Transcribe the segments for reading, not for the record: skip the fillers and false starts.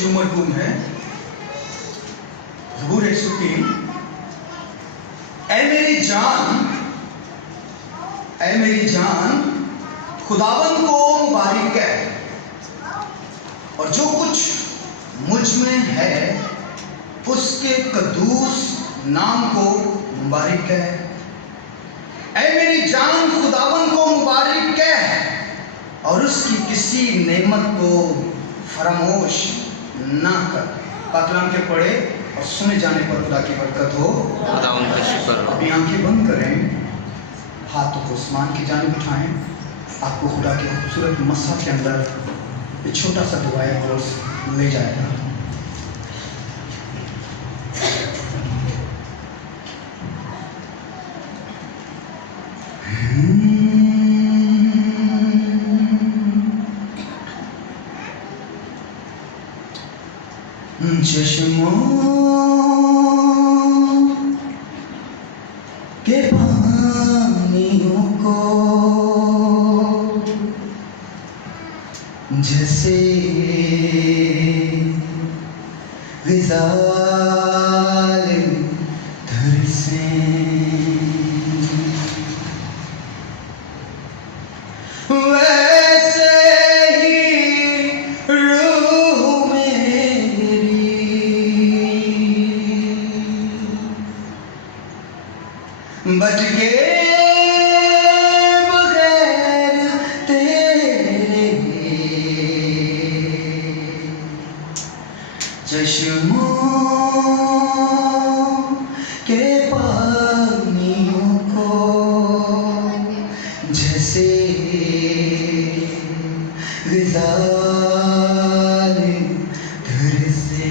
خوشی عمر گم ہے. زبور 103. اے میری جان خداوند کو مبارک کہہ اور جو کچھ مجھ میں ہے اس کے قدوس نام کو مبارک کہہ. اے میری جان خداوند کو مبارک کہہ اور اس کی کسی نعمت کو فراموش نہ کر. پاکلام کے پڑھے اور سنے جانے پر خدا کی برکت ہو. خداوند کا شکر ہو. اپنی آنکھیں بند کریں, ہاتھوں کو آسمان کی جانب اٹھائیں. آپ کو خدا کے خوبصورت مسح کے اندر ایک چھوٹا سا دعائے کورس لے جائے گا. چشموں کے پانیوں کو جیسے غزال ترسیں ویسے ہی روح میری بھٹکے بغیر تیرے چشموں کے پانیوں کو جیسے غزال ترسے.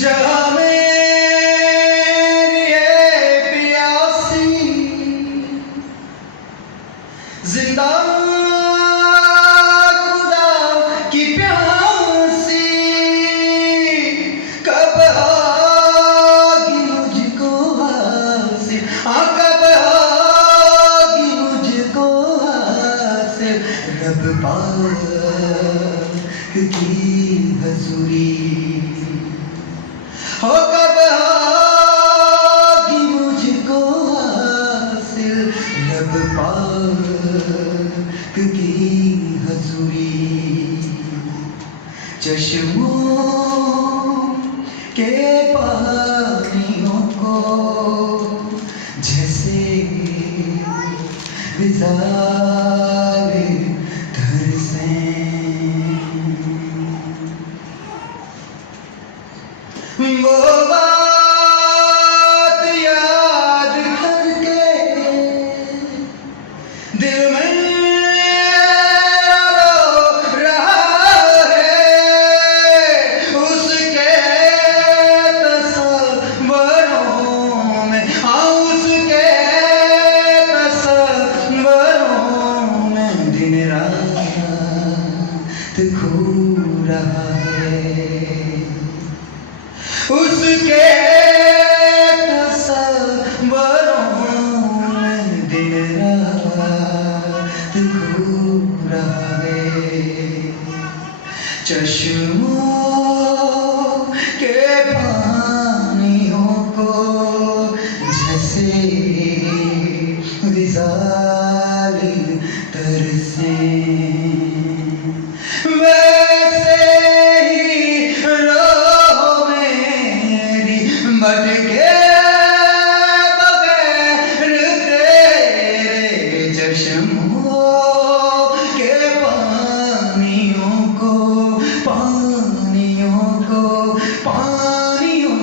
جہاں میری ہے پیاسی زندہ خدا کی پیاسی, کب آگی مجھ کو حاصل, کب آگی مجھ کو حاصل رب پاک کی حضوری. ہو کب آگی مجھ کو حاصل رب پاک کی حضوری. چشموں کے پانیوں کو جیسے غزال ترسیں. وہ بات یاد کر کے دل میں رو رہا ہے, اس کے تصوروں میں, اس کے تصوروں میں دن رات کھو رہا ہے. اس کے تصوروں میں دن رات کھو رہا ہے. چشموں کے پانیوں کو جیسے غزال ترسیں ویسے ہی روح میری بھٹکے بغیر تیرے. چشموں کے پانیوں کو پانیوں کو پانیوں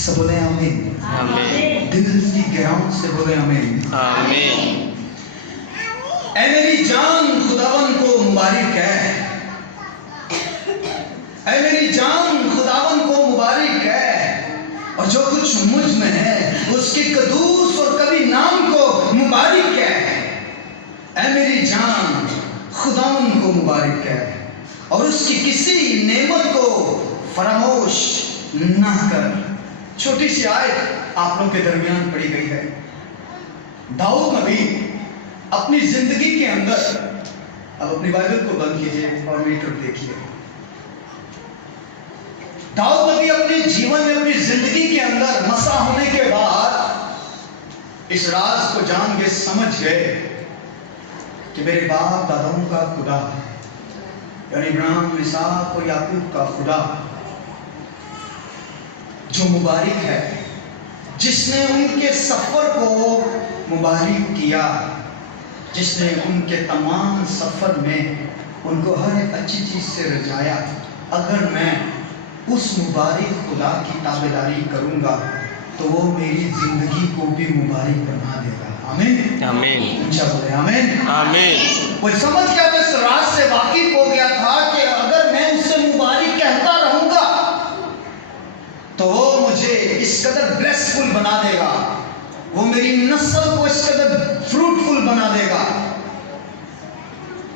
سب بولے آمین. آمین. دل کی گہراؤں سے بولے آمین. آمین. اے میری جان خداوند کو مبارک کہہ. اے میری جان خداوند کو مبارک کہہ اور جو کچھ مجھ میں ہے اس کے قدوس اور کبھی نام کو مبارک کہہ. اے میری جان خداوند کو مبارک کہہ اور اس کی کسی نعمت کو फरामोश ना कर। छोटी सी आयत आप लोग के दरमियान पड़ी गई है। दाऊद नबी अपनी जिंदगी के अंदर, अब अपनी बाइबल को बंद कीजिए और मेरी तरफ देखिए। दाऊद नबी अपने जीवन में, अपनी जिंदगी के अंदर मसा होने के बाद इस राज को जान के समझ गए कि मेरे बाप दादाओं का खुदा, यानी इब्राहिम, इसहाक और याकूब का खुदा जो मुबारक है, जिसने उनके सफर को मुबारक किया, जिसने उनके तमाम सफर में उनको हर एक अच्छी चीज से रजाया, अगर मैं उस मुबारक खुदा की ताबेदारी करूंगा तो वो मेरी जिंदगी को भी मुबारक बना देगा। आमीन आमीन बोले आमीन आमीन। वो समझ गया, तो इस राज से वाकिफ हो गया था कि अगर मैं उससे मुबारक कहता रहूंगा तो वो मुझे इस कदर ब्लेसफुल बना देगा, वो मेरी नस्ल को इस कदर फ्रूटफुल बना देगा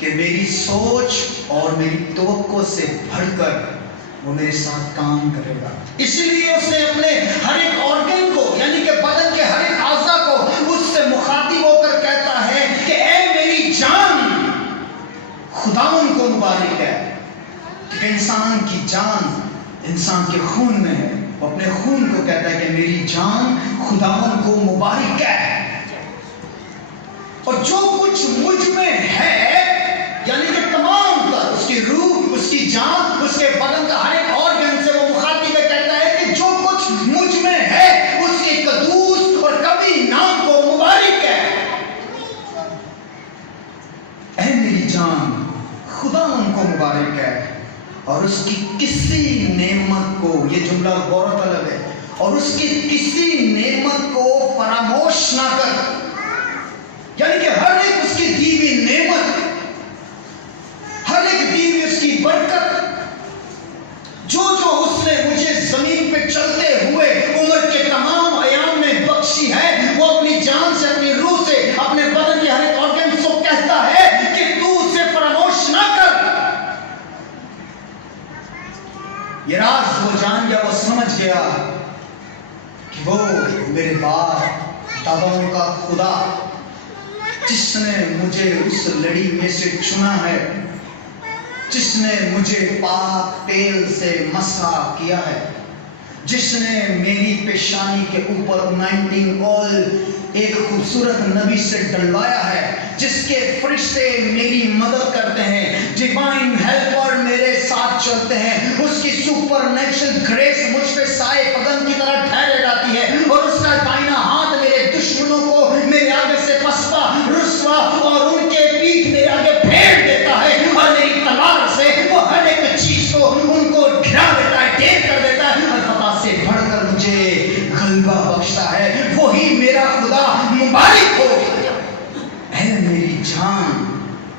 कि मेरी सोच और मेरी तवक्को से बढ़कर वो मेरे साथ काम करेगा। इसीलिए उसने अपने हर एक ऑर्गन को, यानी कि बदन के हर एक आज़ा को उससे मुखातिब होकर कहता है कि ऐ मेरी जान, खुदावन को मुबारक है। कि इंसान की जान इंसान के खून में है, वो अपने खून को कहता है कि मेरी जान खुदावन को मुबारक है। और जो कुछ मुझ में है, यानी कि तमाम का, उसकी रूह, उसकी जान, उसके बदन का हर एक ऑर्गन से वो मुखातिब कहता है कि जो कुछ मुझ में है उसके कदूस और कभी नाम को मुबारक है। ऐ मेरी जान, खुदा उनको मुबारक है और उसकी किसी नेमत को, ये जुमला गौर तलब है, और उसकी किसी नेमत को फरामोश ना कर। यानी कि हर एक उसकी दी हुई नेमत, हर एक दी हुई उसकी बरकत, जो जो उसने मुझे जमीन पे चलते हुए उम्र के तमाम अयाम में बख्शी है, वो अपनी जान से, अपनी रूह से, अपने बदन के हर एक ऑर्गन को कहता है कि तू उसे फरामोश ना कर। ये राज वो जान गया, वो समझ गया कि वो मेरे बाप दादाओं का खुदा, जिसने मुझे उस लड़ी में से चुना है, जिसने मुझे पाक तेल से मसा किया है, जिसने मेरी पेशानी के ऊपर 19 ऑयल एक खूबसूरत नबी से डलवाया है, जिसके फरिश्ते मेरी मदद करते हैं, डिवाइन हेल्पर मेरे साथ चलते हैं, उसकी सुपर नेचुरल ग्रेस मुझ पे साए पदम की तरह ठहरे जाती है, और उसका दाहिना हाथ मेरे दुश्मनों को मेरे आगे से पसपा, रुसवा और उनके पीठ मेरे आगे फेर देता है, और मेरी तलवार से वो हर एक चीज को उनको गिरा देता है, ढेर कर देता है, और फतह से बढ़कर मुझे गलबा बख्शता है। वही मेरा खुदा मुबारक हो। है मेरी जान,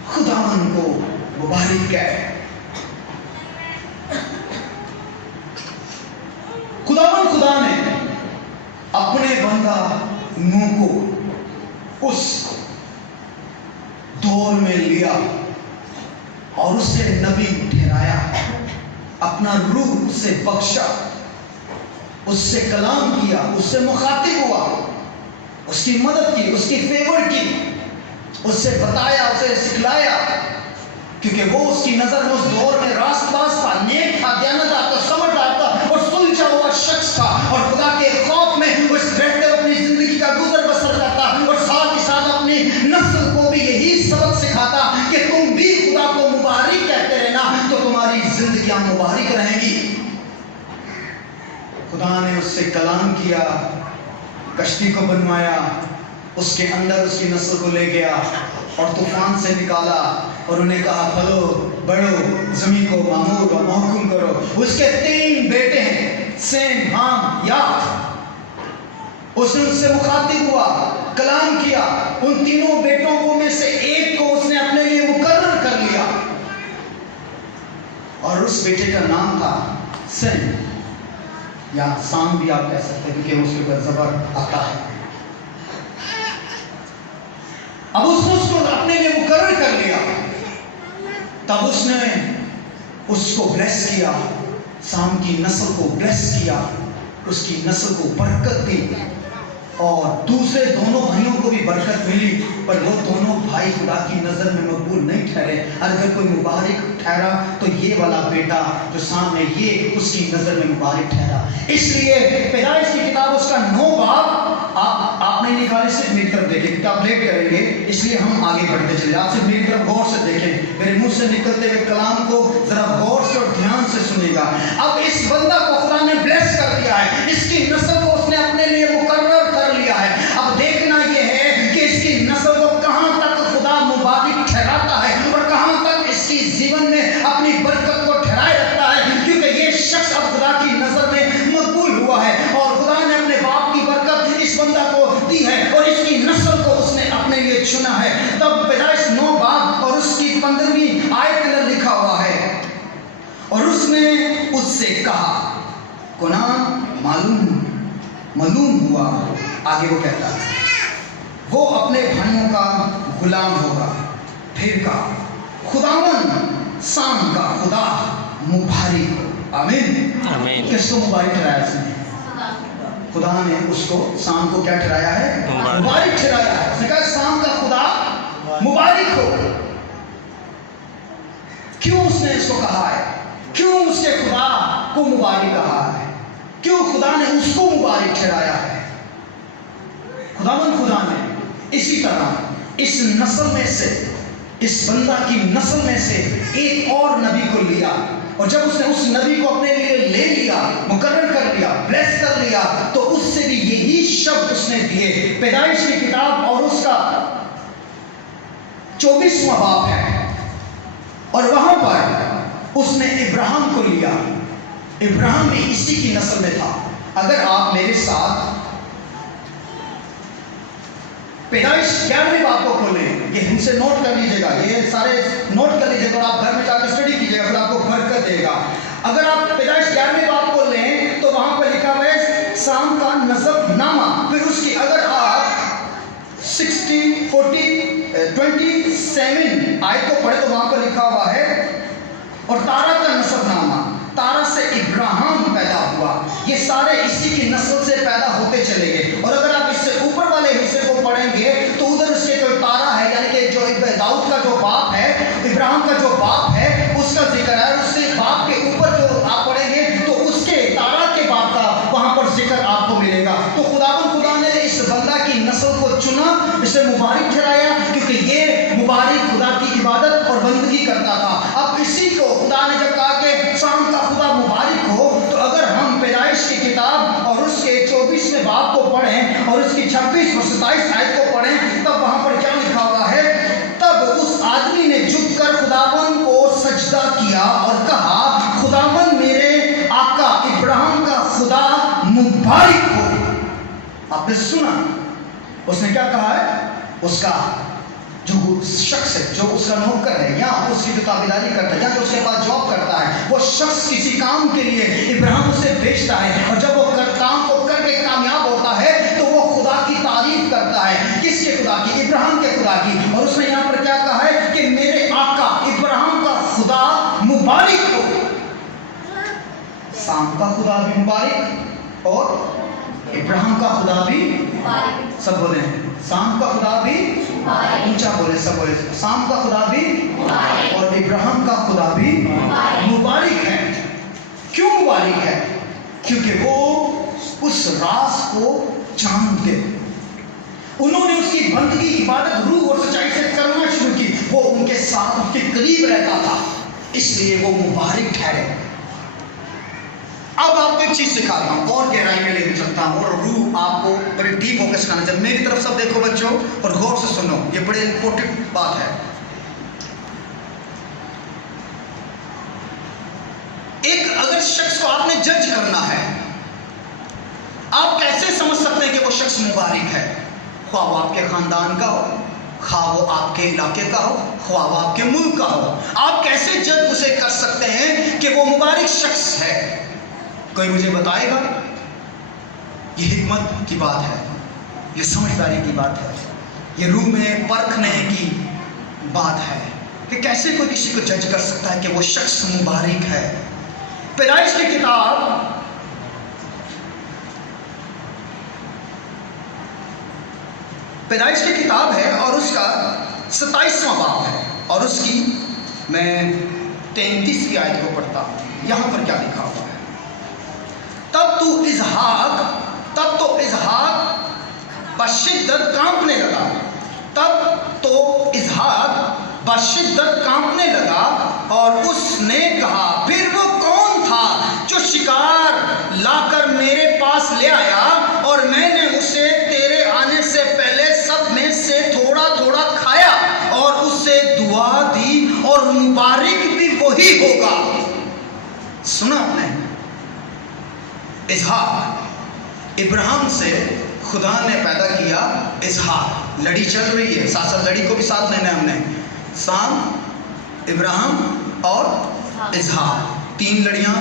खुदावन को मुबारक है। खुदावन खुदा ने अपने बंदा नूह को उस दौर में लिया और उसे नबी ठहराया, अपना रूह उसे बख्शा, उससे कलाम किया, उससे मुखातिब हुआ, उसकी मदद की, उसकी फेवर की, उससे बताया, उसे सिखलाया, क्योंकि वो उसकी नजर में उस दौर में रास्तबाज था, नेक था, दयानतदार था, समझदार था और सुलझा हुआ शख्स था, और खुदा के खौफ में उस रहते अपनी जिंदगी का गुजर बसर करता, और साथ ही साथ अपनी नस्ल को भी यही सबक सिखाता कि तुम भी खुदा को मुबारक कहते रहना तो तुम्हारी जिंदगियां मुबारक रहेंगी। खुदा ने उससे कलाम किया, कश्ती को बनवाया, उसके अंदर उसकी नस्ल को ले गया और तूफान से निकाला, और उन्हें कहा फलो बढ़ो, जमीन को मामूर और महकुम करो। उसके 3 बेटे हैं, सेम, हाम, याफ। उसने उससे मुखातिब हुआ, कलाम किया, उन तीनों बेटों को में से एक को उसने अपने लिए मुकर्रर कर लिया, और उस बेटे का नाम था सेम, या साम भी आप कह सकते हैं क्योंकि उसके ऊपर जबर आता है। अब उसने उसको अपने लिए मुकर्रर कर लिया, तब उसने उसको ब्लेस किया, साम की नस्ल को ब्लेस किया, उसकी नस्ल को बरकत दी, और दूसरे दोनों भाइयों को भी बरकत मिली, पर वो दोनों भाई खुदा की नज़र में मकबूल नहीं ठहरे। अगर कोई मुबारक ठहरा तो ये वाला बेटा जो सामने, ये उसकी नज़र में मुबारक ठहरा। इसलिए पैदाइश की किताब उसका 9 बाब आप नहीं निकाले, सिर्फ मेरी तरफ देखें, किताब लेट करेंगे, इसलिए हम आगे बढ़ते चले। आप सिर्फ मेरी तरफ गौर से देखें, मेरे मुंह से निकलते हुए कलाम को जरा गौर से और ध्यान से सुनिएगा। अब इस बंदा को खुदा ने ब्लेस कर दिया है, इसकी नस्ल को उसने अपने लिए मुकर्रर कर लिया है। अब देखना यह है कि इसकी नस्ल को कहां तक खुदा मुबारक ठहराता है और कहां तक इसकी जीवन में अपनी बरकत को ठहराए रखता है, क्योंकि ये शख्स अब खुदा की नजर में मकबूल हुआ है और खुदा ने अपने बाप की बरकत इस बंदा को दी है और इसकी नस्ल को उसने अपने लिए चुना है। तब पैदाइश 9 बाब और उसकी 15वीं आयत में लिखा हुआ है, और उसने उससे कहा, कुनान मालूम हुआ, आगे वो कहता है, वो अपने भाइयों का गुलाम होगा। फिर कहा, खुदावन साम का खुदा मुबारक हो। आमीन, आमीन। किसको मुबारक ठहराया इसने? खुदा ने उसको, साम को क्या ठहराया है? मुबारक ठहराया है। उसने कहा साम का खुदा मुबारक हो। क्यों उसने इसको कहा है? क्यों उसके खुदा को मुबारक कहा है? क्यों खुदा ने उसको मुबारक ठहराया है? खुदा ने इसी तरह इस नस्ल में से, इस बंदा की नस्ल में से एक और नबी को लिया, और जब उसने उस नबी को अपने लिए ले लिया, मुकर्रर कर लिया, ब्लेस कर लिया, तो उससे भी यही शब्द उसने दिए। पैदाइश की किताब और उसका 24वां बाब है, और वहां पर उसने इब्राहिम को लिया। इब्राहिम भी इसी की नस्ल में था। अगर आप मेरे साथ पैदाइश 11वें बाब को खोलें, ये हमसे नोट कर लीजिएगा, ये सारे नोट कर लीजिएगा और आप घर में जाकर स्टडी कीजिएगा, फिर आपको बरकत देगा। अगर आप पैदाइश 11वें बाब को लें तो वहां पर लिखा हुआ है साम का नसब नामा। फिर उसकी अगर आप 60, 40, 27 आयत को पढ़े तो वहां पर लिखा हुआ है, और तारा का नसब नामा, तारा से इब्राहिम पैदा हुआ। ये सारे इसी की नस्ल से पैदा होते चले गए। और अगर आप इससे ऊपर वाले हिस्से को पढ़ेंगे तो उधर उसके जो तारा है, यानी कि जो दाऊद का जो बाप है, इब्राहिम का जो बाप है, उसका जिक्र है। उससे बाप के ऊपर जो आप पढ़ेंगे तो उसके तारा के बाप का वहां पर जिक्र आपको मिलेगा। तो खुदा ने इस बंदा की नस्ल को चुना, इसे मुबारक ठहराया, क्योंकि ये मुबारक खुदा की इबादत और बंदगी करता था। अब इसी को खुदा ने जब कहा कि साम का खुदा मुबारक हो, तो अगर हम पैदाइश की किताब और उसके 24वें बाब को पढ़ें और उसकी 26 और 27 आयत को पढ़ें, तब वहां पर क्या लिखा हुआ है? तब उस आदमी ने झुककर खुदावन को सजदा किया और कहा, खुदावन मेरे आका इब्राहिम का खुदा मुबारक हो। आपने सुना उसने क्या कहा है? उसका जो शख्स है, जो उसका नौकर है, या उसकी जो ताबेदारी करता है, या जो उसके पास जॉब करता है, वो शख्स किसी काम के लिए इब्राहिम उसे भेजता है, और जब वो काम को करके कामयाब होता है तो वो खुदा की तारीफ करता है। किसके खुदा की? इब्राहिम के खुदा की। और उसने यहाँ पर क्या कहा है कि मेरे आका इब्राहिम का खुदा मुबारक हो। साम का खुदा भी मुबारक और इब्राहिम का खुदा भी, सब बोले साम का खुदा भी, ऊंचा बोले, सब बोले साम का खुदा भी और इब्राहिम का खुदा भी मुबारक है। क्यों मुबारक है? क्योंकि वो उस राज को जानते, उन्होंने उसकी बंदगी, इबादत रूह और सच्चाई से करना शुरू की। वो उनके साथ, उनके करीब रहता था, इसलिए वो मुबारक ठहरे। अब आपको एक चीज सिखाता हूं, और गहराई में लेके चलता हूं, और रूह आपको बड़ी डीप होकर सिखाना चाहिए। मेरी तरफ सब देखो बच्चों और गौर से सुनो, ये बड़े इंपॉर्टेंट बात है। एक अगर शख्स को आपने जज करना है, आप कैसे समझ सकते हैं कि वो शख्स मुबारक है? ख्वाह वो आपके खानदान का हो, ख्वाह वो आपके इलाके का हो, ख्वाह वो आपके मुल्क का हो, आप कैसे जज उसे कर सकते हैं कि वो मुबारक शख्स है? कोई मुझे बताएगा? ये हिकमत की बात है, ये समझदारी की बात है, ये रूह में परखने की बात है कि कैसे कोई किसी को जज कर सकता है कि वो शख्स मुबारक है। پیدائش کی کتاب ہے اور اس کا 27واں باب ہے اور اس کی میں 33 آیت کو پڑھتا ہوں. یہاں پر کیا لکھا ہوا ہے؟ تب تو اسحاق بشدت کانپنے لگا. تب تو اسحاق بشدت کانپنے لگا اور اس نے کہا پھر وہ کون تھا جو شکار لا کر میرے پاس لے آیا اور میں نے اسے تیرے آنے سے پہلے سب میں سے تھوڑا تھوڑا کھایا اور اسے دعا دی اور مبارک بھی وہی ہوگا. سنا آپ نے؟ اسحاق، ابراہیم سے خدا نے پیدا کیا اسحاق. لڑی چل رہی ہے، ساتھ ساتھ لڑی کو بھی ساتھ لینا ہے ہم نے. سام، ابراہیم اور اسحاق، 3 لڑیاں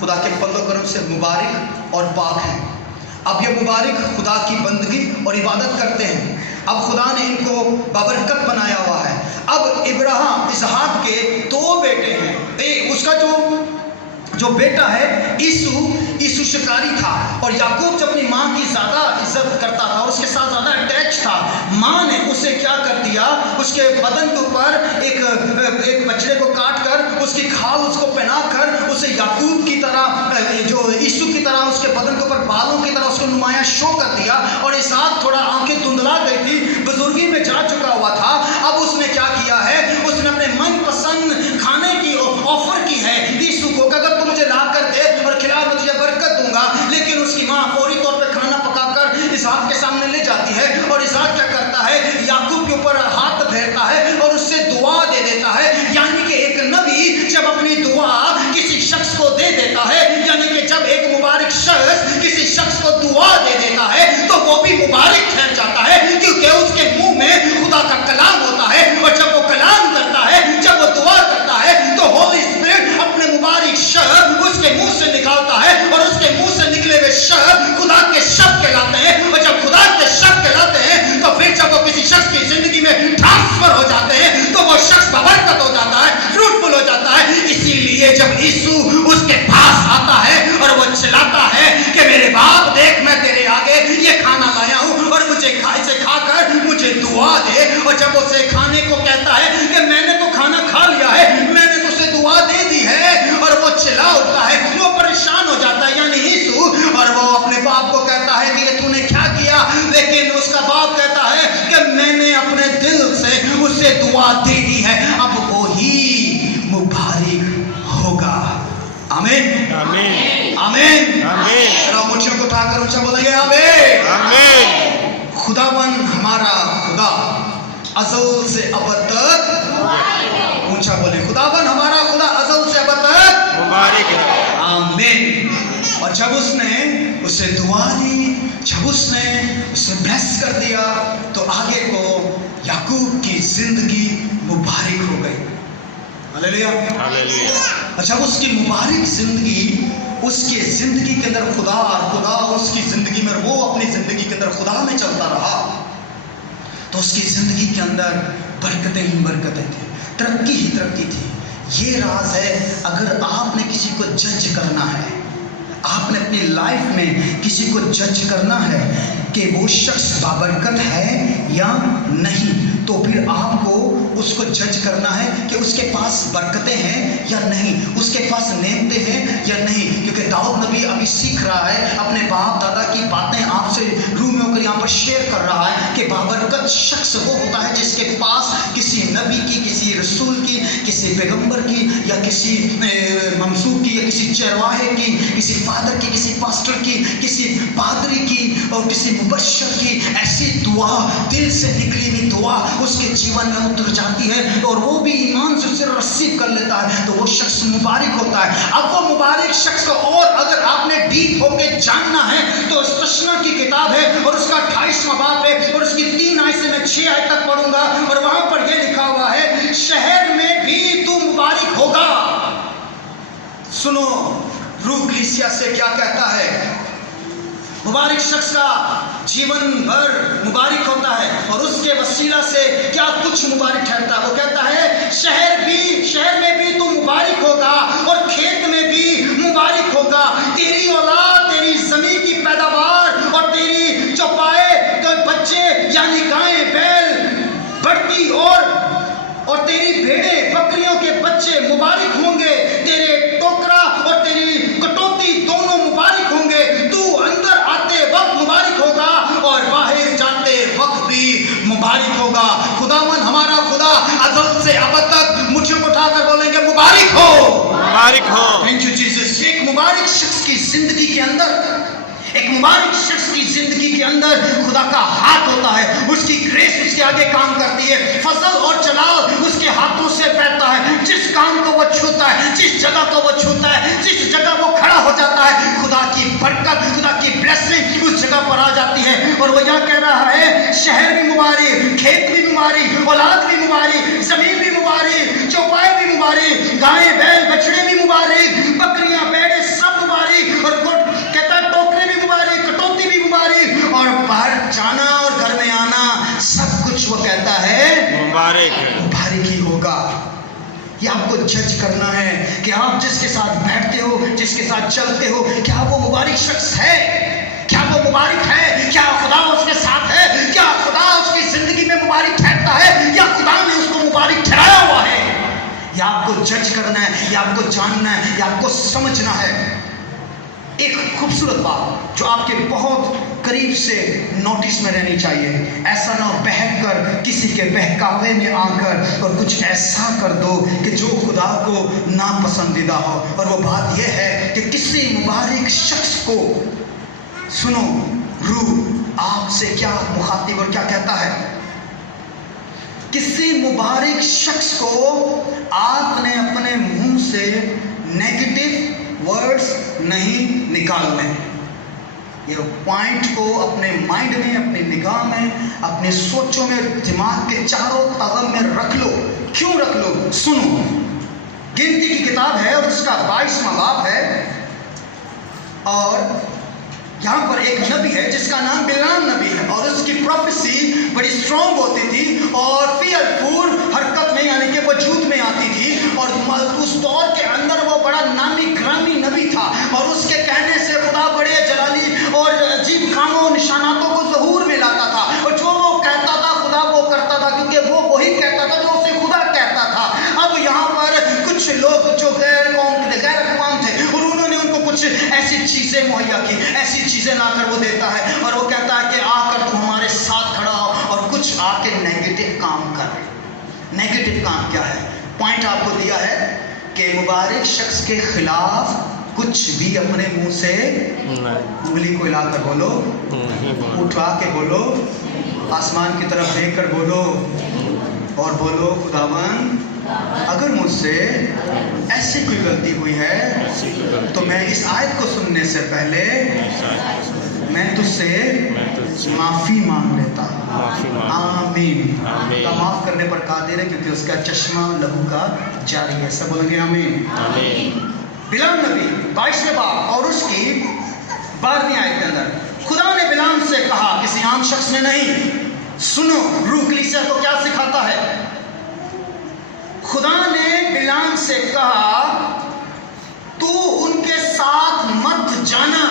خدا کے فضل و کرم سے مبارک اور پاک ہیں. اب یہ مبارک خدا کی بندگی اور عبادت کرتے ہیں. اب خدا نے ان کو بابرکت بنایا ہوا ہے. اب ابراہیم اسحاق کے 2 بیٹے ہیں. اس کا جو بیٹا ہے عیسو شکاری تھا اور یعقوب جب اپنی ماں کی زیادہ عزت کرتا تھا اور اس کے ساتھ زیادہ اٹیچ تھا، ماں نے اسے کیا کر دیا، اس کے بدن کے اوپر ایک بچڑے کو کاٹ کر اس کی کھال اس کو پہنا کر اسے یعقوب کی طرح، جو عیسو کی طرح اس کے بدن کے اوپر بالوں کی طرح اس کو نمایاں شو کر دیا. اور اسحاق تھوڑا آنکھیں دھندلا گئی تھی، بزرگی میں جا چکا ہوا تھا. اب اس نے کیا کیا ہے، اس نے اپنے من پسند کھانے کی آفر کی ہے عیسو کو کہ اگر تم مجھے لا کر دے اور کھلا میں تجھے برکت دوں گا. لیکن اس کی ماں فوری طور پہ کھانا پکا کر اسحاق کے سامنے لے جاتی ہے اور اسحاق کیا کرتا ہے، یعقوب کے اوپر ہاتھ پھیرتا ہے اور اس سے دعا دے دیتا ہے. یعنی کہ ایک نبی جب اپنی دعا کسی شخص کو دے دیتا ہے، یعنی کہ جب ایک مبارک شخص کسی شخص کو دعا دے دیتا ہے تو وہ بھی مبارک ٹھہر جاتا ہے، کیونکہ اس کے منہ میں خدا کا کلام ہوتا ہے. اور جب وہ کلام کرتا ہے، جب وہ دعا کرتا ہے تو ہولی اسپرٹ اپنے مبارک شبد اس کے منہ سے نکالتا ہے اور اس کے منہ سے نکلے ہوئے شبد خدا کے شبد کہلاتے ہیں. اور جب خدا کے شبد کہلاتے ہیں تو پھر جب وہ کسی شخص کی زندگی میں ٹرانسفر ہو جاتے ہیں تو وہ شخص بابرکت ہو جاتا ہے، فروٹفل ہو جاتا ہے. اسی لیے جب یسوع اس کے پاس آتا ہے اور وہ چلاتا ہے کہ میرے باپ دیکھ میں تیرے آگے یہ کھانا لایا ہوں اور مجھے اسے کھا کر مجھے دعا دے. اور جب اسے کھانے کو کہتا ہے کہ میں نے تو کھانا کھا لیا ہے، میں نے تو اسے دعا دے دی ہے، اور وہ چلا اٹھتا ہے، وہ پریشان ہو جاتا ہے یعنی یسوع. اور وہ اپنے باپ کو کہتا ہے کہ یہ تو نے کیا کیا، لیکن اس کا باپ کہتا ہے کہ میں نے اپنے دل سے اسے دعا دے دی ہے، اب وہی مبارک ہوگا. آمین آمین آمین. آمین. ذرا مجھے کو اٹھا کر اونچا بولیں گے آمین. آمین. خداوند ہمارا خدا ازل سے ابد تک، اونچا بولیں، خداوند ہمارا خدا ازل سے ابد تک مبارک ہے. آمین. اور جب اس نے اسے دعا دی، جب اس نے اسے بلیس کر دیا تو آگے کو یعقوب کی زندگی مبارک ہو گئی. ہلیلویا. ہلیلویا. اور جب اس کی مبارک زندگی، اس کی زندگی کے اندر خدا اس کی زندگی میں، وہ اپنی زندگی کے اندر خدا میں چلتا رہا تو اس کی زندگی کے اندر برکتیں ہی برکتیں تھیں، ترقی ہی ترقی تھی. یہ راز ہے، اگر آپ نے کسی کو جج کرنا ہے، آپ نے اپنی لائف میں کسی کو جج کرنا ہے کہ وہ شخص بابرکت ہے یا نہیں، تو پھر آپ کو اس کو جج کرنا ہے کہ اس کے پاس برکتیں ہیں یا نہیں، اس کے پاس نعمتیں ہیں یا نہیں. کیونکہ داؤد نبی ابھی سیکھ رہا ہے، اپنے باپ دادا کی باتیں آپ سے روح میں ہو کر یہاں پر شیئر کر رہا ہے کہ بابرکت شخص وہ ہوتا ہے جس کے پاس کسی نبی کی، کسی رسول کی، کسی پیغمبر کی یا کسی ممسوک کی یا کسی چرواہے کی، کسی فادر کی، کسی پاسٹر کی، کسی پادری کی اور کسی مبشر کی ایسی دعا، دل سے نکلی ہوئی دعا اس کے جیون میں اتر جاتی ہے اور وہ بھی ایمان سے اسے رسیو کر لیتا ہے تو وہ شخص مبارک ہوتا ہے. اب وہ مبارک شخص کو اور اگر آپ نے ڈیپ ہو کے جاننا ہے تو استثنا کی کتاب ہے اور اس کا 28واں باب ہے اور اس کی 3 آیت سے میں 6 آیت تک پڑھوں گا اور وہاں پر یہ لکھا ہوا ہے، شہر میں بھی تو مبارک ہوگا. سنو روح کلیسیا سے کیا کہتا ہے. مبارک شخص کا جیون بھر مبارک ہوتا ہے اور اس کے وسیلہ سے کیا کچھ مبارک ٹھہرتا ہے. وہ کہتا ہے شہر میں بھی تو مبارک ہوگا اور کھیت میں بھی मुबारक हो। Thank you Jesus. एक मुबारक शख्स की जिंदगी के अंदर, एक मुबारक शख्स की जिंदगी के अंदर खुदा का हाथ होता है, उसकी ग्रेस उसके आगे काम करती है, फसल और जलाल उसके हाथों से बहता है। जिस काम को वो छूता है, जिस जगह को वो छूता है, जिस जगह वो खड़ा हो जाता है, खुदा की बरकत, खुदा की ब्लेसिंग उस जगह पर आ जाती है। और वो यह कह रहा है, शहर भी मुबारक, खेत भी मुबारक, औलाद भी मुबारक, जमीन भी मुबारक, चौपाई भी मुबारक, गाय बैल बछड़े भी मुबारक, बकरियां भेड़ें सब मुबारक, और कहता है टोकरे भी मुबारक, कटौती भी मुबारक, और बाहर जाना और घर में आना सब कुछ वो कहता है मुबारक है। मुबारक ही होगा। ये आपको जज करना है कि आप जिसके साथ बैठते हो, जिसके साथ चलते हो, क्या वो मुबारक शख्स है? क्या वो मुबारक है? क्या खुदा उसके साथ है? क्या खुदा उसकी जिंदगी में मुबारक ठहरता है, या खुदा ने उसको मुबारक ठहराया हुआ है? ये आपको जज करना है, ये आपको जानना है, ये आपको समझना है। एक खूबसूरत बात जो आपके बहुत करीब से नोटिस में रहनी चाहिए, ऐसा ना बहक कर किसी के बहकावे में आकर और कुछ ऐसा कर दो कि जो खुदा को नापसंदीदा हो। और वो बात यह है कि किसी मुबारक शख्स को सुनो, रूह आपसे क्या मुखातिब और क्या कहता है? किसी मुबारक शख्स को आपने अपने मुंह से नेगेटिव वर्ड्स नहीं निकालने। ये पॉइंट को अपने माइंड में, अपनी निगाह में, अपने सोचों में, दिमाग के चारों तरफ में रख लो। क्यों रख लो? सुनो, गिनती की किताब है और उसका 22वां बाब है, और यहाँ पर एक नबी है जिसका नाम बिलाम नबी है, और उसकी प्रोफेसी बड़ी स्ट्रॉन्ग होती थी और फियरफुल हरकत में, यानी कि वजूद में आती थी। और उस दौर के अंदर वो बड़ा नामी ग्रामी नबी था, और उसके कहने से खुदा बड़े जलाली और अजीब कामों निशानातों को ज़हूर में लाता था, और जो वो कहता था खुदा वो करता था, क्योंकि वो वही कहता था जो उसे खुदा कहता था। अब यहाँ पर कुछ लोग जो गैर कौम थे, गैर अक़वाम थे, और उन्होंने उनको कुछ ऐसी चीज़ें मुहैया की, ऐसी चीज़ें लाकर वो देता है, और वो कहता है कि आकर तुम हमारे साथ खड़ा हो और कुछ आके नेगेटिव काम कर। नेगेटिव काम क्या है? पॉइंट आपको दिया है कि मुबारक शख्स के खिलाफ कुछ भी अपने मुंह से, उंगली को हिलाकर बोलो, उठा के बोलो, आसमान की तरफ देख कर बोलो, और बोलो खुदावन अगर मुझसे ऐसी कोई गलती हुई है तो मैं इस आयत को सुनने से पहले मैं तुझसे माफ़ी मांग लेता हूँ। आमीन। तो माफ़ करने पर कादिर है क्योंकि उसका चश्मा लहू का जारी है। सब बोलेंगे आमीन। बिलाम नबी 22वें बाब और उसकी 12वीं आयत के अंदर खुदा ने बिलाम से कहा, किसी आम शख्स ने नहीं। सुनो रूह कलीसिया को क्या सिखाता है। खुदा ने बिलाम से कहा तू उनके साथ मत जाना।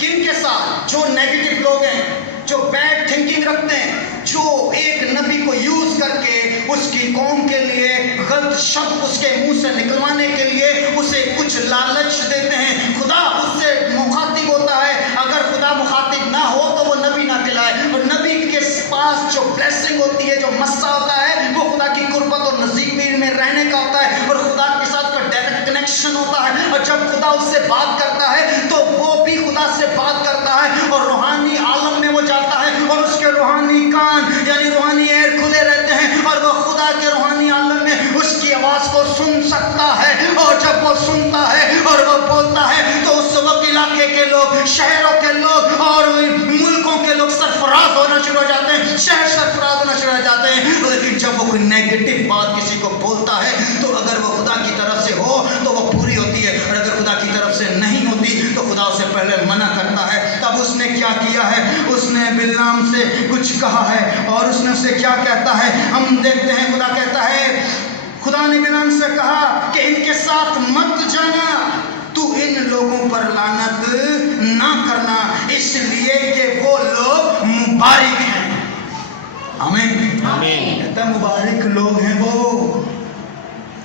किन के साथ? जो नेगेटिव लोग हैं, जो बैड थिंकिंग रखते हैं, जो एक नबी को यूज करके उसकी कौम के लिए गलत शब्द उसके मुंह से निकलवाने के लिए उसे कुछ लालच देते हैं। खुदा उससे मुखातिब होता है। अगर खुदा मुखातिब ना हो तो वो नबी ना खिलाए। और नबी के पास जो ब्लेसिंग होती है, जो मस्सा होता है, वो खुदा की कुर्बत और नज़दीकी में रहने का होता है और खुदा के साथ का डायरेक्ट कनेक्शन होता है। और जब खुदा उससे बात करता है तो वो भी खुदा से बात करता है और रूहानी आलम में वो जाता है और उसके रूहानी कान यानी रूहानी एयर खुले रहते हैं और वो खुदा के रूहानी आलम में उसकी आवाज़ को सुन सकता है। और जब वो सुनता है और वो बोलता है तो उस वक्त इलाके के लोग, शहरों के लोग और मुल्कों के लोग सरफराज होना शुरू हो जाते हैं, शहर सरफराज होना शुरू हो जाते हैं। लेकिन जब वो कोई नेगेटिव बात किसी को बोलता है तो अगर वो खुदा की तरफ से हो तो वो पूरी होती है, और अगर खुदा की तरफ से नहीं होती तो खुदा उसे पहले मना करता है। तब उसने क्या किया है? उसने बिलाम से कुछ कहा है और उसने उसे क्या कहता है हम देखते हैं। खुदा कहता है, खुदा ने बिलाम से कहा कि इनके साथ मत जाना, तू इन लोगों पर लानत ना करना इसलिए कि वो लोग मुबारक हैं। आमीन। कहता मुबारक लोग हैं वो,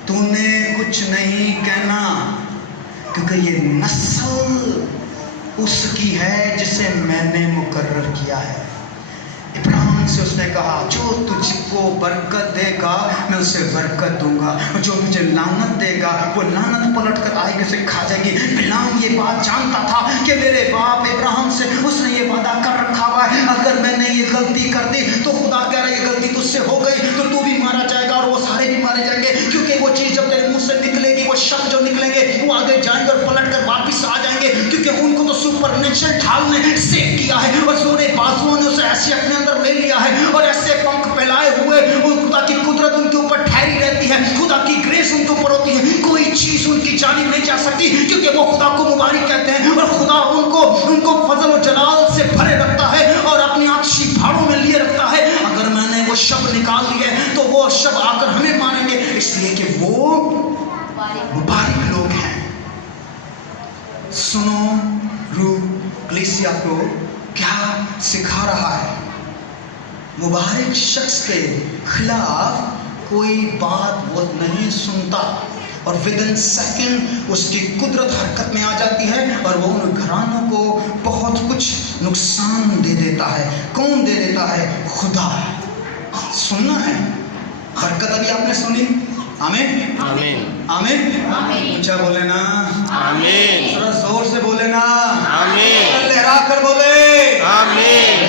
तूने कुछ नहीं कहना क्योंकि ये नस्ल उसकी है जिसे मैंने मुकर्रर किया है। इब्रान से उसने कहा, जो तुझको बरकत देगा मैं उसे बरकत दूंगा, और जो मुझे लानत देगा वो लानत पलट कर आएगी, उसे खा जाएगी। बिलाम ये बात जानता था कि मेरे बाप इब्राहिम से उसने ये वादा कर रखा हुआ है, अगर मैंने ये गलती कर दी तो खुदा कह रहा है ये गलती तुझसे हो गई तो तू भी मारा जाएगा और वो सारे भी मारे जाएंगे, क्योंकि वो चीज़ जब तेरे मुंह से निकलेगी, वो शब्द जो निकलेंगे वो आगे जाएंगे और पलट कर वापिस आ जाएंगे, क्योंकि उनको तो सुपरनेचुरल ढाल ने सेव किया है और सोने बाजुओं ने उसे ऐसे अपने अंदर ले लिया है और ऐसे पंख फैलाए हुए खुदा की कुदरत उनके ऊपर ठहरी रहती है, खुदा की ग्रेस उनके ऊपर होती है, कोई चीज उनकी जानी नहीं जा सकती, क्योंकि वो खुदा को मुबारक कहते हैं और खुदा उनको फजल और जलाल से भरे रखता है और अपनी आंखी भाड़ों में लिए रखता है। अगर मैंने वो शब्द निकाल लिए तो वो शब्द आकर हमें मानेंगे, इसलिए कि वो मुबारक लोग हैं। सुनो, रूह कलीसिया को क्या सिखा रहा है? मुबारक शख्स के खिलाफ कोई बात वो नहीं सुनता और विदिन सेकंड उसकी कुदरत हरकत में आ जाती है और वो उन घरानों को बहुत कुछ नुकसान दे देता है। कौन दे देता है? खुदा। सुनना है, बरकत अभी आपने सुनी। आमीन आमीन आमीन। ऊंचा बोले ना आमीन, थोड़ा जोर से बोले ना आमीन, लहरा कर बोले आमीन।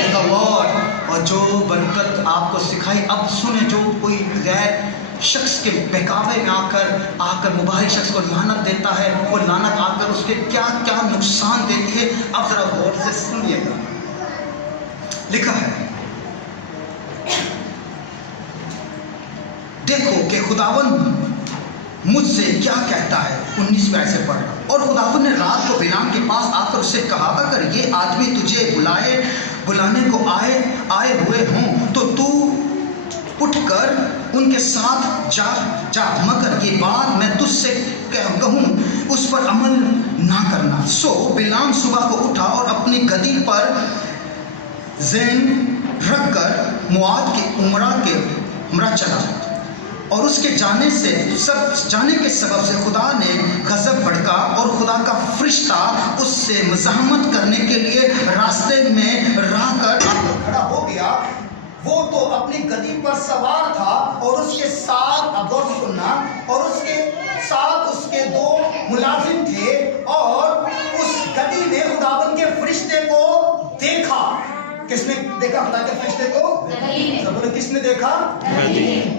और जो बरकत आपको सिखाई, अब सुने, जो कोई गैर शख्स के बहकावे में आकर मुबारक शख्स को लानत देता है, वो लानत आकर उसके क्या क्या नुकसान देती है, अब जरा गौर से सुनिएगा। लिखा है, देखो कि खुदावन मुझसे क्या कहता है। 19 ऐसे पढ़, और खुदावन ने रात को बिलाम के पास आकर उससे कहा, अगर ये आदमी तुझे बुलाने को आए हुए हों तो तू उठकर उनके साथ जा, मगर ये बात मैं तुझसे कहूँ उस पर अमल ना करना। सो बिलाम सुबह को उठा और अपनी गदी पर ज़ैन रखकर मुआद के उमरा चला, और उसके जाने के सबब से खुदा ने गज़ब भड़का और खुदा का फरिश्ता उससे मज़ाहमत करने के लिए रास्ते में खड़ा हो गया। वो तो अपनी गदी पर सवार था और उसके साथ, अब गौर से सुनना, और उसके साथ उसके 2 मुलाजिम थे, और उस गदी ने खुदावन के फरिश्ते को देखा। किसने देखा खुदा के फरिश्ते को? सबने किसने देखा?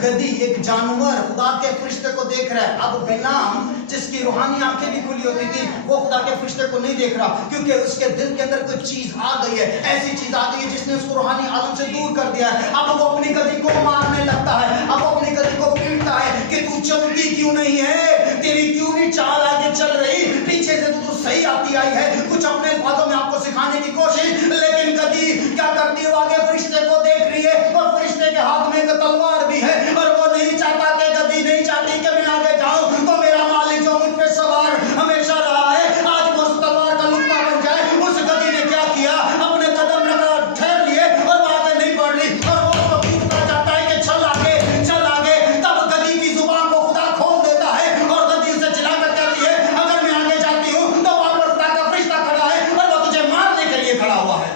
गदी। एक जानवर खुदा के फरिश्ते को देख रहा है। अब बिलाम जिसकी रूहानी आंखें भी खुली होती थी, वो खुदा के फरिश्ते को नहीं देख रहा, क्योंकि उसके दिल के अंदर कोई चीज आ गई है, ऐसी चीज आ गई है जिसने उसको रूहानी आलम से दूर कर दिया है। अब वो अपनी गदी को मारने लगता है, अब वो अपनी गदी को पीटता है कि तू चलती क्यों नहीं है, तेरी क्यों नहीं चाल आगे चल रही, पीछे से तो सही आती आई है। कुछ अपने बातों में आपको सिखाने की कोशिश, लेकिन गदी क्या करती है? आगे फरिश्ते को देख रही है और फरिश्ते के हाथ में एक तलवार भी है, और वो नहीं चाहता कि गदी नहीं चाहती कि मैं आगे जाऊं, तो मेरा मालिक जो मुझ पे सवार हमेशा रहा है, आज वो उस तलवार का लुत्फा बन जाए। उस गदी ने क्या किया? अपने कदम लगा ठहर लिए और वो आगे नहीं बढ़ रही, और वो उसको पूछना चाहता है कि चल आगे चल आगे। तब गदी की जुबान को खुदा खोल देता है और गदी उसे चिल्लाकर कहती है, अगर मैं आगे जाती हूँ तो वहां पर खुदा का फरिश्ता खड़ा है और वो तुझे मारने के लिए खड़ा हुआ है।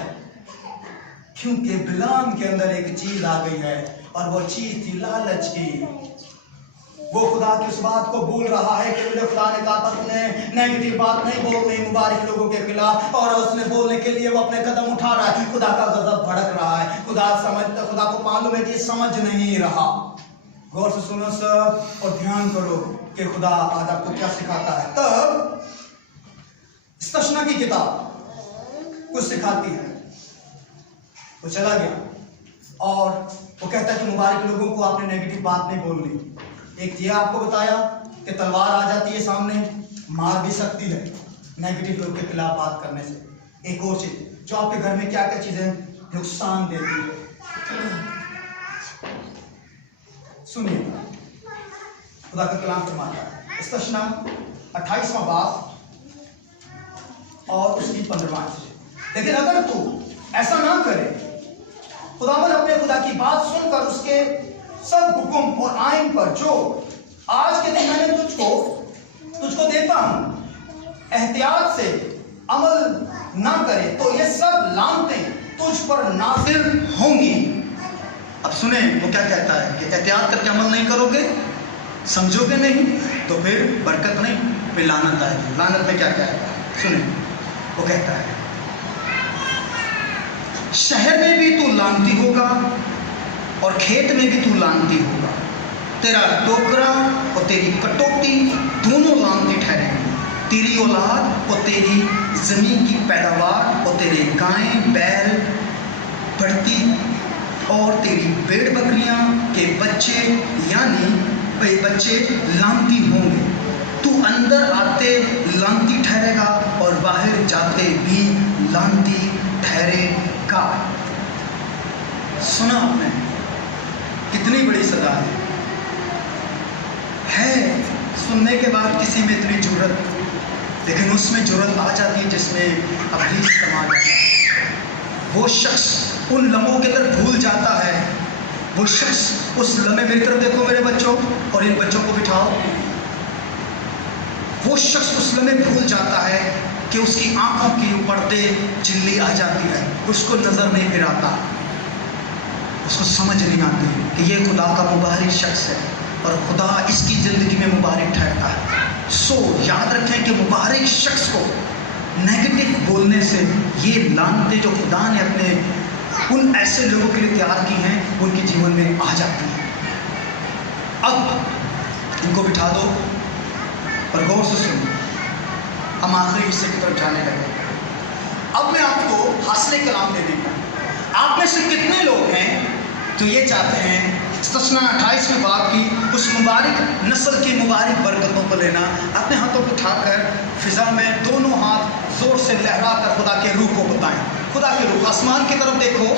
क्योंकि बिलाम के अंदर एक चीज आ गई है, और वो चीज थी लालच की। वो खुदा की उस बात को भूल रहा है कि मुझे खुदा ने कहा था तूने नेगेटिव बात नहीं बोलनी मुबारक लोगों के खिलाफ, और उसने बोलने के लिए वो अपने कदम उठा रहा है। खुदा का गजब भड़क रहा है। खुदा को मालूम है कि समझ नहीं रहा। गौर से सुनो सर और ध्यान करो कि खुदा आज आपको क्या सिखाता है। तब इस्तशना की किताब कुछ सिखाती है। वो चला गया और वो कहता है कि मुबारक लोगों को आपने नेगेटिव बात नहीं बोलनी। एक ये आपको बताया कि तलवार आ जाती है सामने, मार भी सकती है नेगेटिव लोग के खिलाफ बात करने से। एक और चीज जो आपके घर में क्या क्या चीजें नुकसान देती है, सुनिए खुदा का कलाम फरमाता है इस्तशना 28वां बाब और उसकी 15वां। लेकिन अगर तू ऐसा ना करे, खुदावन अपने खुदा की बात सुनकर उसके सब हुक्म और आइन पर जो आज के दिन मैंने तुझको देता हूं एहतियात से अमल ना करे, तो ये सब लानतें तुझ पर नाज़िल होंगी। اب سنیں وہ کیا کہتا ہے کہ احتیاط کر کے عمل نہیں کرو گے، سمجھو گے نہیں تو پھر برکت نہیں، پھر لعنت آئے گی۔ لعنت میں کیا کہتا ہے سنیں، وہ کہتا ہے شہر میں بھی تو لعنتی ہوگا اور کھیت میں بھی تو لعنتی ہوگا، تیرا ٹوکرا اور تیری کٹوتی دونوں لعنتی ٹھہریں گے، تیری اولاد اور تیری زمین کی پیداوار اور تیرے گائیں بیل بڑھتی اور تیری بھیڑ بکریاں کے بچے یعنی بچے لعنتی ہوں گے، تو اندر آتے لعنتی ٹھہرے گا اور باہر جاتے بھی لعنتی ٹھہرے گا۔ سنا آپ نے کتنی بڑی سزا ہے سننے کے بعد کسی میں اتنی جرأت، لیکن اس میں جرأت آ جاتی ہے جس میں ابلیس سما جاتا ہے۔ وہ شخص ان لمحوں کے اندر بھول جاتا ہے، وہ شخص اس لمحے، میری طرف دیکھو میرے بچوں اور ان بچوں کو بٹھاؤ، وہ شخص اس لمحے بھول جاتا ہے کہ اس کی آنکھوں کی پردے چلی آ جاتی ہے، اس کو نظر نہیں پھر آتا، اس کو سمجھ نہیں آتی کہ یہ خدا کا مبارک شخص ہے اور خدا اس کی زندگی میں مبارک ٹھہرتا ہے۔ سو یاد رکھیں کہ مبارک شخص کو نیگیٹو بولنے سے یہ لعنتیں جو خدا نے اپنے ان ایسے لوگوں کے لیے تیار کی ہیں ان کے جیون میں آ جاتی ہیں۔ اب ان کو بٹھا دو اور غور سے سنو، ہم آخری حصے کی طرف جانے لگے۔ اب میں آپ کو حاصل کلام دے دوں گا۔ آپ میں سے کتنے لوگ ہیں جو یہ چاہتے ہیں استثنا 28ویں باب کی اس مبارک نسل کی مبارک برکتوں کو لینا؟ اپنے ہاتھوں کو اٹھا کر فضا میں دونوں ہاتھ زور سے لہرا کر خدا کے روح کو بتائیں۔ خدا کے روح، آسمان کی طرف دیکھو،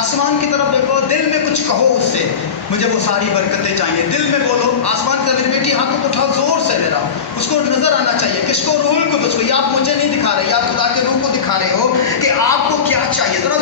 آسمان کی طرف دیکھو، دل میں کچھ کہو اس سے، مجھے وہ ساری برکتیں چاہیے، دل میں بولو۔ آسمان کا میری بیٹی ہاتھوں کو اٹھاؤ، زور سے لے رہا، اس کو نظر آنا چاہیے، کس کو؟ روح القدس کو۔ یہ آپ مجھے نہیں دکھا رہے، آپ خدا کے روح کو دکھا رہے ہو کہ آپ کو کیا چاہیے۔ ذرا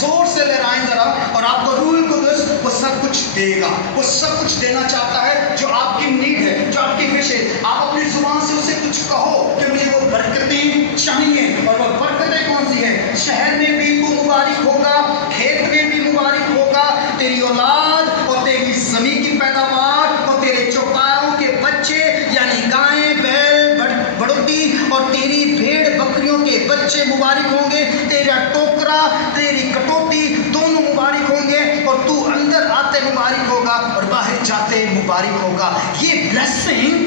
زور سے لہرائیں ذرا، اور آپ کو روح القدس وہ سب کچھ دے گا، وہ سب کچھ دینا چاہتا ہے جو آپ کی نیڈ ہے، جو آپ کی وش ہے۔ آپ اپنی زبان سے اسے کچھ کہو کہ مجھے وہ برکتیں چاہیے، اور وہ برکتیں کون سی ہیں؟ شہر میں بھی تو مبارک ہوگا، کھیت میں بھی مبارک ہوگا، تیری اولاد اور تیری زمین کی پیداوار اور تیرے چوپایوں کے بچے یعنی گائیں بیل بڑھتی اور تیری بھیڑ بکریوں کے بچے مبارک ہوں گے، تیرا ٹوکرا تیری کٹوتی دونوں مبارک ہوں گے، اور تو اندر آتے مبارک ہوگا اور باہر جاتے مبارک ہوگا۔ یہ بلیسنگ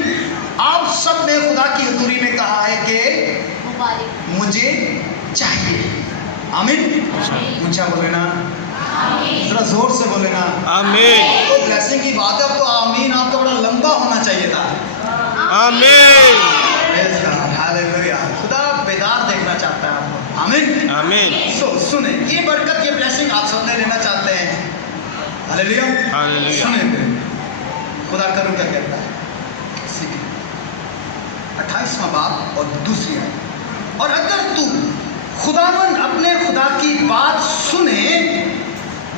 آپ سب نے خدا کی حضوری میں کہا ہے کہ مجھے چاہیے۔ آمین، اونچا بولے نا، ذرا زور سے بولے نا آمین، تو بلیسنگ کی بات ہے، اب تو آمین آپ کا بڑا لمبا ہونا چاہیے تھا۔ آمین، ہاللیلویا، خدا بیدار دیکھنا چاہتا ہے آپ کو۔ آمین، آمین۔ سنیں، یہ برکت، یہ بلیسنگ آپ سب نے لینا چاہتے ہیں۔ ہاللیلویا، ہاللیلویا۔ سنیں خدا کا روح کیا کہتا ہے، 28واں باب اور دوسری آیت، اور اگر تو خداوند اپنے خدا کی بات سنے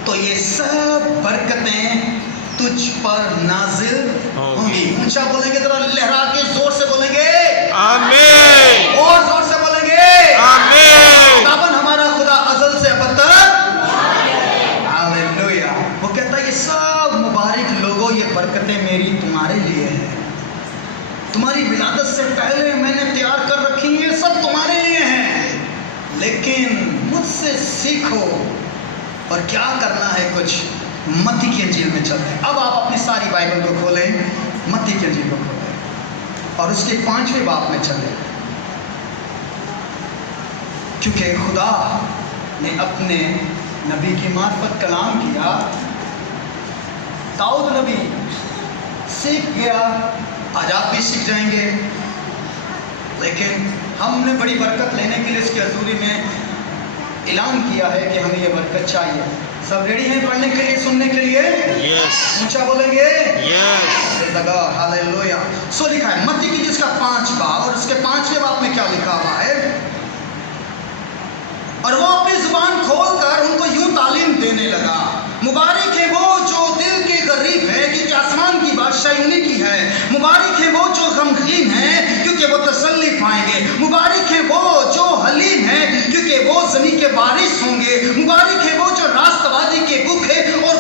تو یہ سب برکتیں تجھ پر نازل ہوں گی۔ اونچا بولیں گے، ذرا لہرا کے زور سے بولیں گے آمین، اور زور سے بولیں گے آمین۔ خداوند ہمارا خدا ازل سے ابد تک۔ ہاللیلویا، وہ کہتا ہے یہ سب مبارک لوگوں، یہ برکتیں میری تمہارے لیے ہیں، تمہاری ولادت سے پہلے میں نے تیار کر رکھی ہیں، یہ سب تمہارے لیے ہیں، لیکن مجھ سے سیکھو۔ اور کیا کرنا ہے؟ کچھ متی کی انجیل میں چلتے ہیں۔ اب آپ اپنی ساری بائبل کو کھولیں، متی کی انجیل کو کھولیں اور اس کے 5ویں باب میں چلیں، کیونکہ خدا نے اپنے نبی کی معرفت کلام کیا، داؤد نبی سیکھ گیا، آج آپ بھی سیکھ جائیں گے، لیکن ہم نے بڑی برکت لینے کے لیے اس کی حضوری میں اعلان کیا ہے کہ ہمیں یہ برکت چاہیے۔ سب ریڈی ہیں پڑھنے کے لیے، سننے کے لیے؟ یس، اونچا بولیں گے یس۔ ہاللیلویا۔ سو لکھا ہے متی کی جس کا 5 باب، اور اس کے 5ویں باب میں کیا لکھا ہوا ہے؟ اور وہ اپنی زبان کھول کر ان کو یوں تعلیم دینے لگا، مبارک ہے وہ جو دل کے غریب ہے کیونکہ آسمان کی بادشاہی انہیں کی ہے، مبارک ہے وہ جو غمگین ہے کیونکہ وہ تسلی پائیں گے، مبارک ہے وہ جو حلیم ہے کیونکہ وہ زمین کے وارث ہوں گے، مبارک ہے وہ جو راست بازی کے بھوکے اور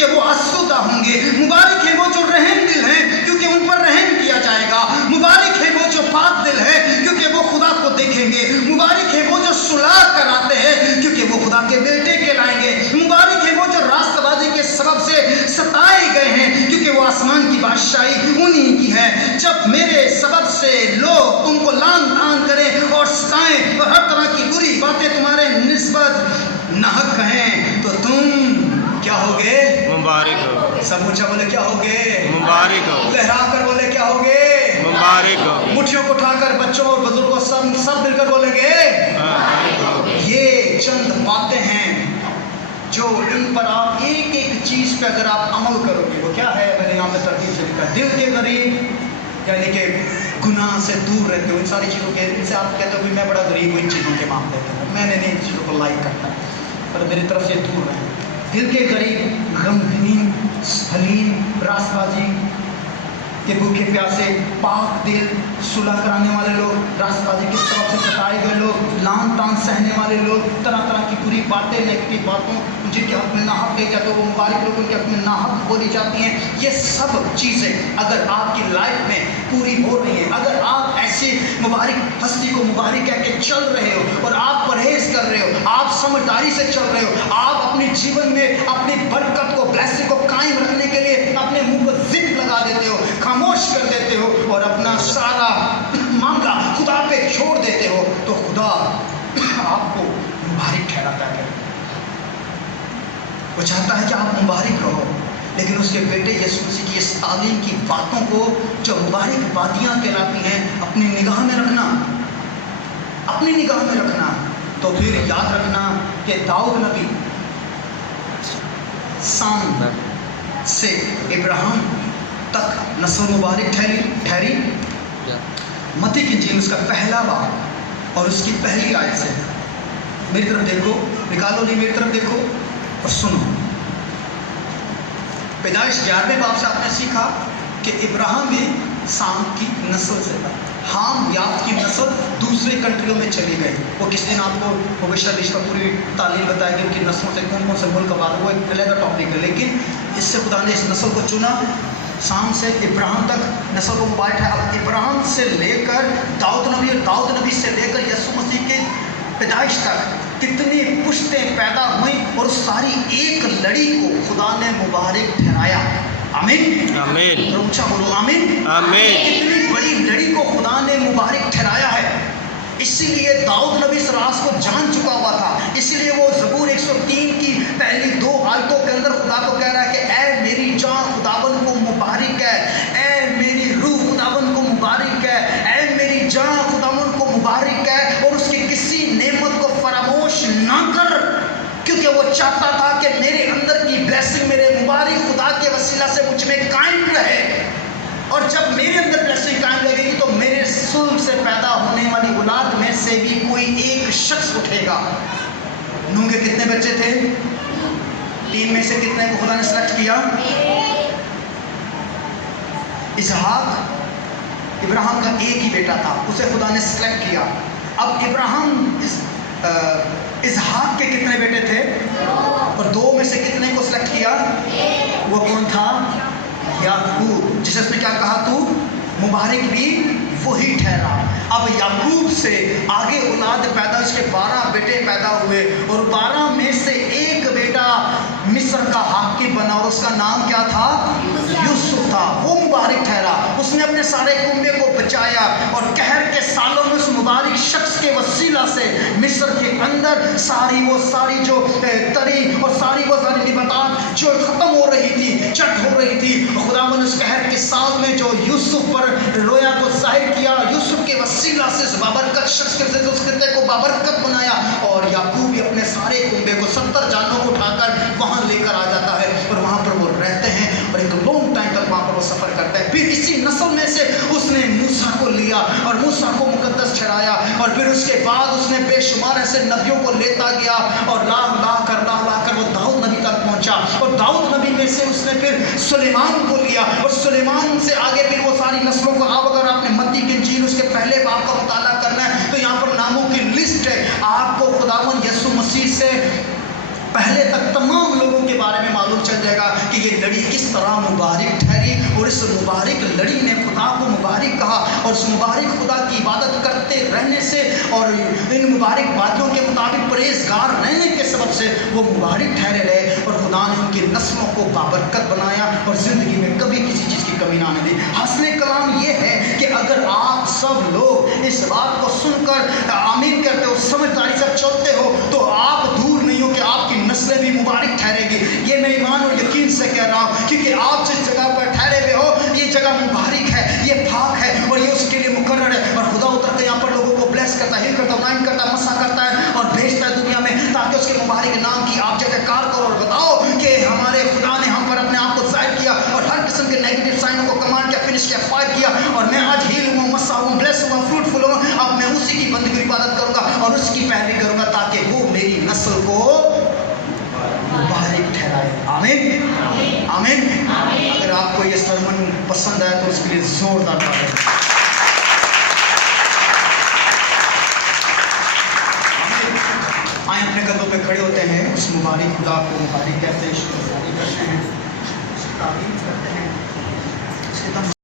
क्योंकि वो आसूदा होंगे। मुबारक है वो जो रहम दिल हैं, क्योंकि उन पर रहम किया जाएगा। मुबारक है वो जो पाक दिल है, क्योंकि वो खुदा को देखेंगे। मुबारक है वो जो सुलह कराते हैं, क्योंकि वो खुदा के बेटे कहलाएंगे। मुबारक है वो जो रास्तबाजी के सबब से सताए गए हैं, क्योंकि वो आसमान की बादशाही उन्हीं की है। जब मेरे सबब से लोग तुमको लान तान करें और सताएं और हर तरह की बुरी बातें तुम्हारे निस्बत नाहक कहें, तो तुम क्या होगे? मुबारक हो। सब ऊंचा बोले क्या होगे? मुबारक हो। लहरा कर बोले क्या होगे? मुबारक हो। मुट्ठियों को उठाकर बच्चों और बुजुर्गों सब मिलकर बोलेंगे। ये चंद बातें हैं जो इन पर आप एक एक चीज पे अगर आप अमल करोगे, वो क्या है? मैंने यहाँ पे तरतीब से लिखा, दिल के करीब यानी कि गुनाह से दूर रहते हो। इन सारी चीज़ों के, इनसे आप कहते हो कि मैं बड़ा गरीब हूँ इन चीज़ों के मामले में, मैंने नहीं इन चीज़ों को लाइक करता, पर मेरी तरफ से दूर रहें। दिल के करीब गमगीन, हलीम, रासबाजी के भूखे प्यासे, पाक दिल, सुलह कराने वाले लोग, रासबाजी के सबब से सताए गए लोग, लान तान सहने वाले लोग, तरह तरह की बुरी बातें, नेगेटिव बातों जिनके हक में नाहक कही जाती है, वो मुबारक लोगों के हक में नाहक बोली जाती हैं। ये सब चीज़ें अगर आपकी लाइफ में पूरी हो रही हैं, अगर आप ऐसे मुबारक हस्ती को मुबारक कह के चल रहे हो और आप परहेज कर रहे हो, आप समझदारी से चल रहे हो, आप अपने जीवन में अपनी बरकत को, ब्लेसिंग को कायम रखने के लिए अपने मुंह को जिप लगा देते हो, खामोश कर देते हो और अपना सारा मामला खुदा पे छोड़ देते हो, तो खुदा आपको मुबारक ठहराता है। वो चाहता है कि आप मुबारक रहो, लेकिन उसके बेटे यीशु मसीह की इस तालीम की बातों को, जो मुबारक बातियाँ कहलाती हैं, अपनी निगाह में रखना, अपनी निगाह में रखना। तो फिर याद रखना कि दाऊद नबी साम से इब्राहिम तक नस्ल मुबारक ठहरी। मत्ती की इंजील उसका पहला बाब और उसकी पहली आयत से, मेरी तरफ देखो, निकालो नहीं, मेरी तरफ देखो और सुनो। पैदाइश 11वें बाब से आपने सीखा कि इब्राहिम भी साम की नस्ल से था। हाम याद की नस्ल दूसरे कंट्रियों में चली गई। वो किस दिन आपको भविष्य का पूरी तालीम बताएगी उनकी नस्लों से कौन कौन से मुल्क बाद, वो एक अलग टॉपिक है, लेकिन इससे खुदा ने इस नस्ल को चुना। साम से इब्राहिम तक नस्ल को मुबारक है। अब इब्राहिम से लेकर दाऊद नबी और दाऊद नबी से लेकर यीशु मसीह के पैदाइश तक कितनी पुश्तें पैदा हुई और सारी एक लड़ी को खुदा ने मुबारक ठहराया। आमीन आमीन। और ऊंचा बोलो आमीन आमीन। कितनी बड़ी लड़ी को खुदा ने मुबारक ठहराया है। इसीलिए दाऊद नबी इस राज को जान चुका हुआ था। इसीलिए वो ज़बूर 103 की पहली 2 आयतों के अंदर खुदा को कह रहा है कि ऐ मेरी जान खुदावन को मुबारक है, ऐ मेरी रूह खुदावन को मुबारक है, ऐ मेरी जान खुदावन को मुबारक है, और उसकी किसी नेमत को फरामोश ना कर, क्योंकि वो चाहता था कि मेरे अंदर की ब्लेसिंग, मेरे मुबारक खुदा के वसीला से मुझ में कायम रहे। और जब मेरे अंदर ब्लेसिंग कायम लगेगी तो मेरे सुल्ब से पैदा होने वाली औलाद में से भी कोई एक शख्स उठेगा। नूह के कितने बच्चे थे? 3 में से कितने को खुदा ने सेलेक्ट किया? इसहाक इब्राहिम का एक ही बेटा था, उसे खुदा ने सेलेक्ट किया। अब इब्राहिम इसहाक के कितने बेटे थे? और 2 में से कितने को सेलेक्ट किया? वो कौन था? याकूब, जिसे उसने क्या कहा, तू मुबारक भी वही ठहरा। अब याकूब से आगे औलाद पैदा, उसके 12 बेटे पैदा हुए और 12 में से एक बेटा मिस्र का हाकिम बना और उसका नाम क्या था? यूसुफ था। वो मुबारक ठहरा, उसने अपने सारे कुंबे को बचाया और कहर के सालों में उस मुबारक शख्स के वसीला से मिस्र के अंदर सारी जो तरी और सारी निबतात जो ख़त्म हो रही थी, चट हो रही थी, खुदावंद उस कहर के साल में जो यूसुफ पर रोया को जाहिर किया, यूसुफ के वसीला से उस बाबरकत शख्स के से उस खित्ते को बाबरकत बनाया। और याकूब भी अपने सारे कुंबे को 70 जानों को उठाकर वहाँ लेकर आ जाता है और वहाँ पर वो रहते हैं और एक लॉन्ग टाइम तक वहाँ पर वो सफ़र करते हैं। फिर इसी नस्ल में से उसने मूसा को लिया और मूसा को मुकद्दस ठहराया और फिर उसके बाद उसने बेशुमार ऐसे नबियों को लेता गया और ला कर वो दाऊद नबी तक पहुँचा और दाऊद नबी में से उसने फिर सुलेमान को लिया और सुलेमान से आगे फिर वो सारी नस्लों को। अब अगर आपने मत्ती की इंजील उसके पहले बाब का मुताला करना है तो यहाँ पर नामों की लिस्ट है। आपको खुदावंद यीशु मसीह से पहले तक तमाम लोगों के बारे में मालूम चल जाएगा कि ये लड़ी किस तरह मुबारक ठहरी, और इस मुबारक लड़ी ने खुदा को मुबारक कहा, और उस मुबारक खुदा की इबादत करते रहने से और इन मुबारक बातों के मुताबिक परहेजगार रहने के सबब से वो मुबारक ठहरे रहे, और खुदा ने उनकी नस्लों को बाबरकत बनाया और ज़िंदगी में कभी किसी चीज़ की कमी ना आने दी। हासिल कलाम ये है कि अगर आप सब लोग इस बात को सुनकर आमीन करते हो, समझदारी से चलते हो, तो आप दूर नहीं हो कि आपकी नस्लें भी मुबारक ठहरेगी। ये मैं ईमान और यकीन से कह रहा हूँ, क्योंकि आप जिस जगह पर ठहरे हुए हो ये जगह मुबारक है, ये पाक है, और ये उसके लिए मुकर्रर है। और खुदा उतर के यहाँ पर लोगों को ब्लेस करता है, हिल करता है, नाइन करता है, मसा करता है और भेजता है दुनिया में, ताकि उसके मुबारक नाम की आप जयकार करो और बताओ कि हमारे खुदा ने हम पर अपने आप को जाहिर किया और हर किस्म के नेगेटिव साइनों को कमांड किया, फिनिश किया, फायर किया, और मैं आज हील हुआ, मसा हुआ, ब्लेस हुआ, फ्रूटफुल हुआ। अब मैं उसी की बंदगी की इबादत करूंगा और उसकी पैरवी करूंगा, ताकि वो मेरी नस्ल को मुबारक ठहराए। आमीन आमीन। अगर आपको ये सरमन पसंद आए तो उसके लिए जोरदार ताली। आए अपने कदमों पे खड़े होते हैं, उस मुबारक खुदा को मुबारक कहते हैं, शुक्र करते हैं, तारीफ करते हैं।